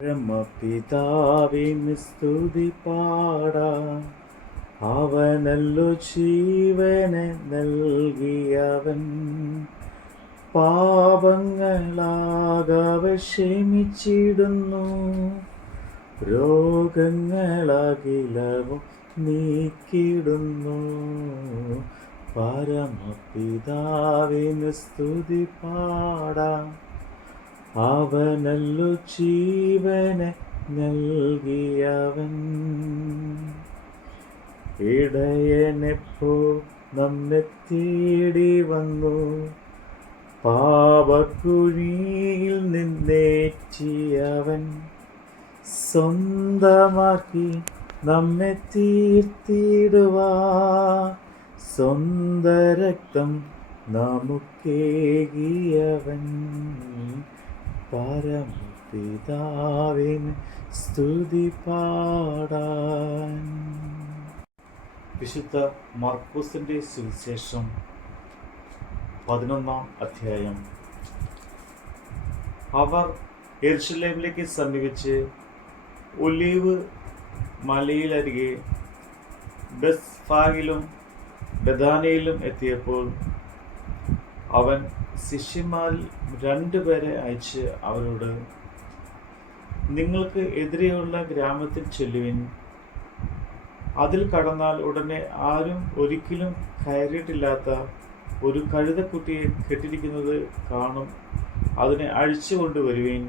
പരമപിതാവിന് സ്തുതി പാടാം. അവനല്ലോ ജീവനെ നൽകിയവൻ. പാപങ്ങളാകവ ക്ഷമിച്ചിടുന്നു. രോഗങ്ങളാകിലവും നീക്കിടുന്നു. പരമപിതാവിന് സ്തുതി പാടാം. അവനല്ലു ജീവനെ നൽകിയവൻ. ഇടയനെപ്പോ നമ്മെ തേടി വന്നു. പാപക്കുഴിയിൽ നിന്നേറ്റിയവൻ. സ്വന്തമാക്കി നമ്മെ തീർത്തിടുവാ. സ്വന്ത രക്തം നമുക്കേകിയവൻ. പരമപിതാവിന് സ്തുതി പാടാൻ. വിശുദ്ധ മർക്കൂസിന്റെ സുവിശേഷം പതിനൊന്നാം അധ്യായം. അവർ എർഷലേമിലേക്ക് സമീപിച്ച് ഒലീവ് മലയിലരികെ ബസ്ഫാഗിലും ബദാനയിലും എത്തിയപ്പോൾ അവൻ ശിഷ്യന്മാരിൽ രണ്ടുപേരെ അയച്ച് അവരോട് നിങ്ങൾക്ക് എതിരെയുള്ള ഗ്രാമത്തിൽ ചെല്ലുവിൻ. അതിൽ കടന്നാൽ ഉടനെ ആരും ഒരിക്കലും കയറിയിട്ടില്ലാത്ത ഒരു കഴുതക്കുട്ടിയെ കെട്ടിരിക്കുന്നത് കാണും. അതിനെ അഴിച്ചു കൊണ്ടുവരുവീൻ.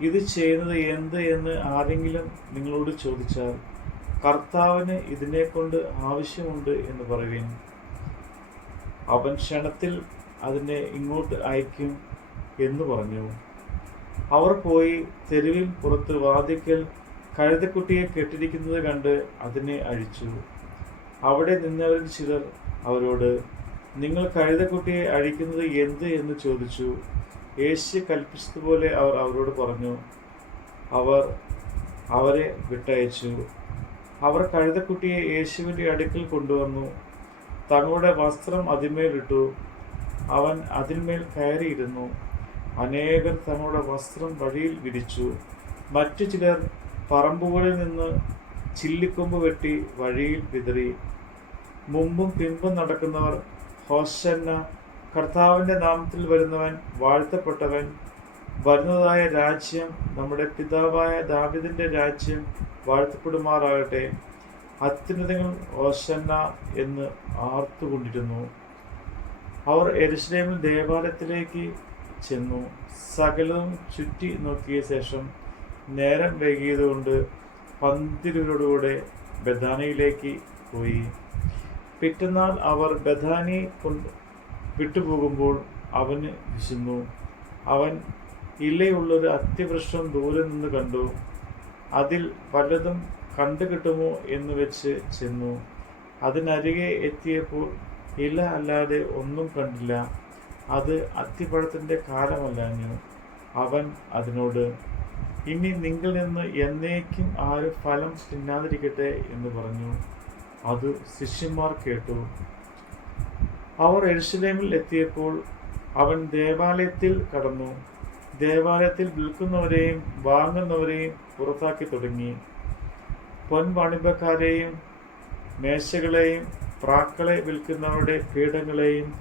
ഇത് ചെയ്യുന്നത് എന്ത് എന്ന് ആരെങ്കിലും നിങ്ങളോട് ചോദിച്ചാൽ കർത്താവിന് ഇതിനെക്കൊണ്ട് ആവശ്യമുണ്ട് എന്ന് പറയുവേൻ. അവൻ ക്ഷണത്തിൽ അതിനെ ഇങ്ങോട്ട് അയക്കും എന്ന് പറഞ്ഞു. അവർ പോയി തെരുവിൽ പുറത്ത് വാതിക്കൽ കഴുതക്കുട്ടിയെ കെട്ടിരിക്കുന്നത് കണ്ട് അതിനെ അഴിച്ചു. അവിടെ നിന്നവരിൽ ചിലർ അവരോട് നിങ്ങൾ കഴുതക്കുട്ടിയെ അഴിക്കുന്നത് എന്ത് എന്ന് ചോദിച്ചു. യേശു കൽപ്പിച്ചതുപോലെ അവർ അവരോട് പറഞ്ഞു. അവർ അവരെ വിട്ടയച്ചു. അവർ കഴുതക്കുട്ടിയെ യേശുവിന്റെ അടുക്കൽ കൊണ്ടുവന്നു. തങ്ങളുടെ വസ്ത്രം അതിന്മേലിട്ടു അവൻ അതിന്മേൽ കയറിയിരുന്നു. അനേകർ തങ്ങളുടെ വസ്ത്രം വഴിയിൽ വിരിച്ചു. മറ്റു ചിലർ പറമ്പുകളിൽ നിന്ന് ചില്ലിക്കൊമ്പ് വെട്ടി വഴിയിൽ വിതറി. മുമ്പും പിമ്പും നടക്കുന്നവർ ഹോശന്ന കർത്താവിന്റെ നാമത്തിൽ വരുന്നവൻ വാഴ്ത്തപ്പെട്ടവൻ വരുന്നതായ രാജ്യം നമ്മുടെ പിതാവായ ദാവിദിന്റെ രാജ്യം വാഴ്ത്തപ്പെടുമാറാകട്ടെ. അത്യുന്നതങ്ങൾ ഓശന്ന എന്ന് ആർത്തുകൊണ്ടിരുന്നു. അവർ എരുസലേമിൽ ദേവാലയത്തിലേക്ക് ചെന്നു. സകലവും ചുറ്റി നോക്കിയ ശേഷം നേരം വൈകിയതുകൊണ്ട് പന്തിരുവരോടുകൂടെ ബദാനയിലേക്ക് പോയി. പിറ്റന്നാൾ അവർ ബദാനി കൊണ്ട് വിട്ടുപോകുമ്പോൾ അവന് വിശന്നു. അവൻ ഇലയുള്ളൊരു അത്യവൃക്ഷം ദൂരെ നിന്ന് കണ്ടു. അതിൽ പലതും കണ്ടുകിട്ടുമോ എന്ന് വെച്ച് ചെന്നു. അതിനരികെ എത്തിയപ്പോൾ ഇല അല്ലാതെ ഒന്നും കണ്ടില്ല. അത് അത്തിപ്പഴത്തിന്റെ കാലമല്ലാഞ്ഞു അവൻ അതിനോട് ഇനി നിങ്ങൾ നിന്ന് എന്നേക്കും ആരും ഫലം തിന്നാതിരിക്കട്ടെ എന്ന് പറഞ്ഞു. അത് ശിഷ്യന്മാർ കേട്ടു. അവർ എരുസലേമിൽ എത്തിയപ്പോൾ അവൻ ദേവാലയത്തിൽ കടന്നു. ദേവാലയത്തിൽ വിൽക്കുന്നവരെയും വാങ്ങുന്നവരെയും പുറത്താക്കി തുടങ്ങി. പൊൻവാണിഭക്കാരെയും മേശകളെയും പ്രാക്കളെ വിൽക്കുന്നവരുടെ പീഠങ്ങളെയും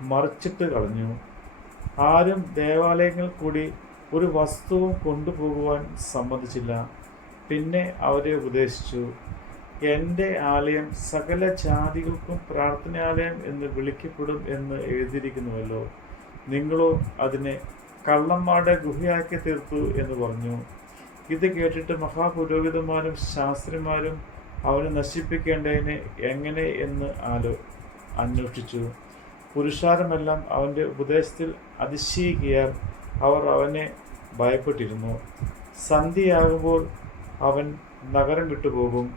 മറിച്ചിട്ട് കളഞ്ഞു. ആരും ദേവാലയങ്ങൾ കൂടി ഒരു വസ്തുവും കൊണ്ടുപോകുവാൻ സമ്മതിച്ചില്ല. പിന്നെ അവരെ ഉപദേശിച്ചു. എന്റെ ആലയം സകല ജാതികൾക്കും പ്രാർത്ഥനാലയം എന്ന് വിളിക്കപ്പെടും എന്ന് എഴുതിയിരിക്കുന്നുവല്ലോ. നിങ്ങളോ അതിനെ കള്ളന്മാരുടെ ഗുഹയാക്കി തീർത്തു എന്ന് പറഞ്ഞു. ഇത് കേട്ടിട്ട് മഹാപുരോഹിതന്മാരും ശാസ്ത്രിമാരും അവനെ നശിപ്പിക്കേണ്ടതിന് എങ്ങനെ എന്ന് ആലോ അന്വേഷിച്ചു. പുരുഷാരമെല്ലാം അവന്റെ ഉപദേശത്തിൽ അതിശയിക്കിയാൽ അവർ അവനെ ഭയപ്പെട്ടിരുന്നു. സന്ധ്യയാകുമ്പോൾ അവൻ നഗരം വിട്ടുപോകും.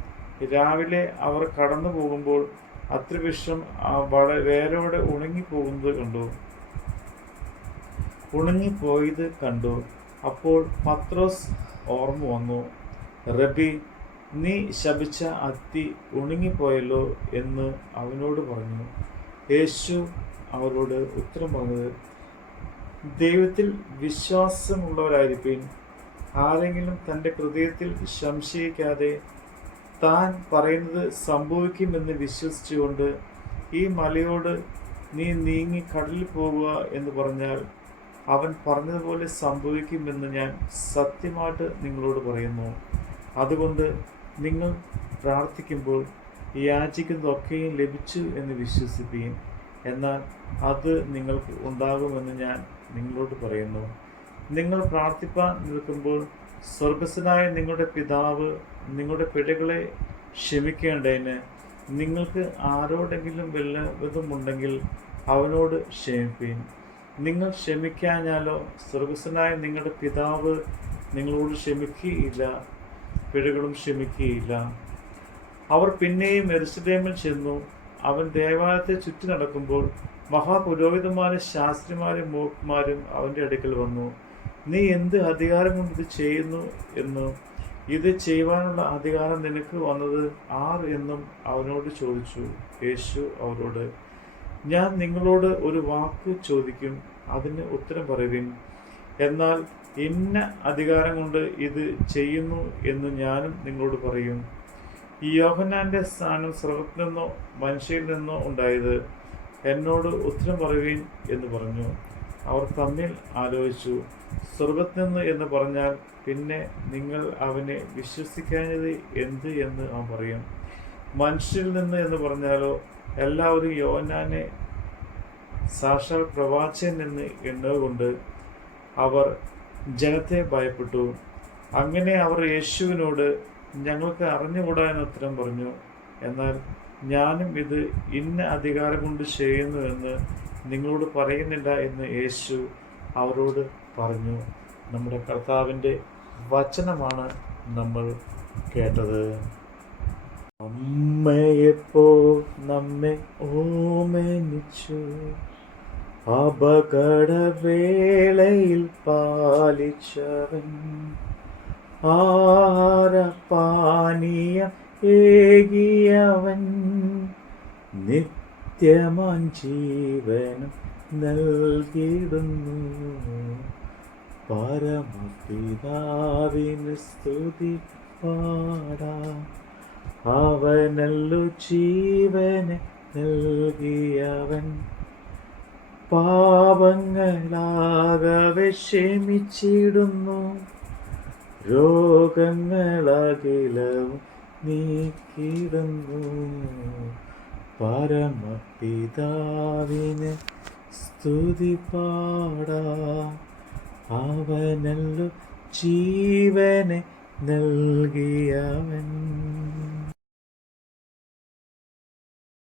രാവിലെ അവർ കടന്നു പോകുമ്പോൾ അത്രവിഷം വളരെ വേരോടെ ഉണങ്ങിപ്പോകുന്നത് കണ്ടു. ഉണങ്ങിപ്പോയത് കണ്ടു. അപ്പോൾ പത്രോസ് ഓർമ്മ വന്നു. റബി നീ ശപിച്ച അത്തി ഉണങ്ങിപ്പോയല്ലോ എന്ന് അവനോട് പറഞ്ഞു. യേശു അവരോട് ഉത്തരം പറഞ്ഞത് ദൈവത്തിൽ വിശ്വാസമുള്ളവരായിരിക്കും ആരെങ്കിലും തന്റെ ഹൃദയത്തിൽ സംശയിക്കാതെ താൻ പറയുന്നത് സംഭവിക്കുമെന്ന് വിശ്വസിച്ചുകൊണ്ട് ഈ മലയോട് നീ നീങ്ങി കടലിൽ പോകുക എന്ന് പറഞ്ഞാൽ അവൻ പറഞ്ഞതുപോലെ സംഭവിക്കുമെന്ന് ഞാൻ സത്യമായിട്ട് നിങ്ങളോട് പറയുന്നു. അതുകൊണ്ട് നിങ്ങൾ പ്രാർത്ഥിക്കുമ്പോൾ യാചിക്കുന്നതൊക്കെയും ലഭിച്ചു എന്ന് വിശ്വസിക്കുകയും എന്നാൽ അത് നിങ്ങൾക്ക് ഉണ്ടാകുമെന്ന് ഞാൻ നിങ്ങളോട് പറയുന്നു. നിങ്ങൾ പ്രാർത്ഥിപ്പാൻ നിൽക്കുമ്പോൾ സ്വർഗസ്വനായ നിങ്ങളുടെ പിതാവ് നിങ്ങളുടെ പിഴകളെ ക്ഷമിക്കേണ്ടതിന് നിങ്ങൾക്ക് ആരോടെങ്കിലും വല്ലതുമുണ്ടെങ്കിൽ അവനോട് ക്ഷമിപ്പീൻ. നിങ്ങൾ ക്ഷമിക്കാഞ്ഞാലോ സ്വർഗസ്വനായ നിങ്ങളുടെ പിതാവ് നിങ്ങളോട് ക്ഷമിക്കുകയില്ല. പിഴകളും ക്ഷമിക്കുകയില്ല. അവർ പിന്നെയും എരുസലേമിൽ ചെന്നു. അവൻ ദേവാലയത്തെ ചുറ്റി നടക്കുമ്പോൾ മഹാപുരോഹിതന്മാരും ശാസ്ത്രിമാരും മൂപ്പന്മാരും അവന്റെ അടുക്കൽ വന്നു. നീ എന്ത് അധികാരം കൊണ്ട് ഇത് ചെയ്യുന്നു എന്ന്? ഇത് ചെയ്യുവാനുള്ള അധികാരം നിനക്ക് വന്നത് ആർ എന്നും അവനോട് ചോദിച്ചു. യേശു അവരോട് ഞാൻ നിങ്ങളോട് ഒരു വാക്ക് ചോദിക്കും അതിന് ഉത്തരം പറയുവിൻ. എന്നാൽ ഇന്ന അധികാരം കൊണ്ട് ഇത് ചെയ്യുന്നു എന്ന് ഞാനും നിങ്ങളോട് പറയും. ഈ യോഹന്നാന്റെ സ്ഥാനം സ്രവത്തിൽ നിന്നോ മനുഷ്യയിൽ നിന്നോ ഉണ്ടായത് എന്നോട് ഉത്തരം പറയുകയും എന്ന് പറഞ്ഞു. അവർ തമ്മിൽ ആലോചിച്ചു. സ്വർഗത്തിൽ നിന്ന് എന്ന് പറഞ്ഞാൽ പിന്നെ നിങ്ങൾ അവനെ വിശ്വസിക്കാഞ്ഞത് എന്ത് എന്ന് അവൻ പറയും. മനുഷ്യരിൽ നിന്ന് എന്ന് പറഞ്ഞാലോ എല്ലാവരും യോഹന്നാനെ സാക്ഷാൽ പ്രവാചകൻ എന്ന് എണ്ണുകൊണ്ട് അവർ ജനത്തെ ഭയപ്പെട്ടു. അങ്ങനെ അവർ യേശുവിനോട് ഞങ്ങൾക്ക് അറിഞ്ഞുകൂടാ എന്ന് ഉത്തരം പറഞ്ഞു. എന്നാൽ ഞാനും ഇത് ഇന്ന അധികാരം കൊണ്ട് ചെയ്യുന്നുവെന്ന് നിങ്ങളോട് പറയുന്നില്ല എന്ന് യേശു അവരോട് പറഞ്ഞു. നമ്മുടെ കർത്താവിന്റെ വചനമാണ് നമ്മൾ കേട്ടത്. അമ്മയെപ്പോ നമ്മെ ഓമനിച്ചു. അപകടവേളയിൽ പാലിച്ചവൻ. ആഹാരപാനീയ ഏകിയവൻ. നിത്യമാൻ ജീവനം നൽകിയിടുന്നു പരമപിതാവിന് സ്തുതി പാടാ. അവനല്ലു ജീവനെ നൽകിയവൻ. പാപങ്ങളാകവെ ക്ഷമിച്ചിടുന്നു. രോഗങ്ങളകിലവും നീക്കിടുന്നു പരമപിതാവിന് സ്തുതി പാടാ. അവനല്ലു ജീവനെ നൽകിയവൻ.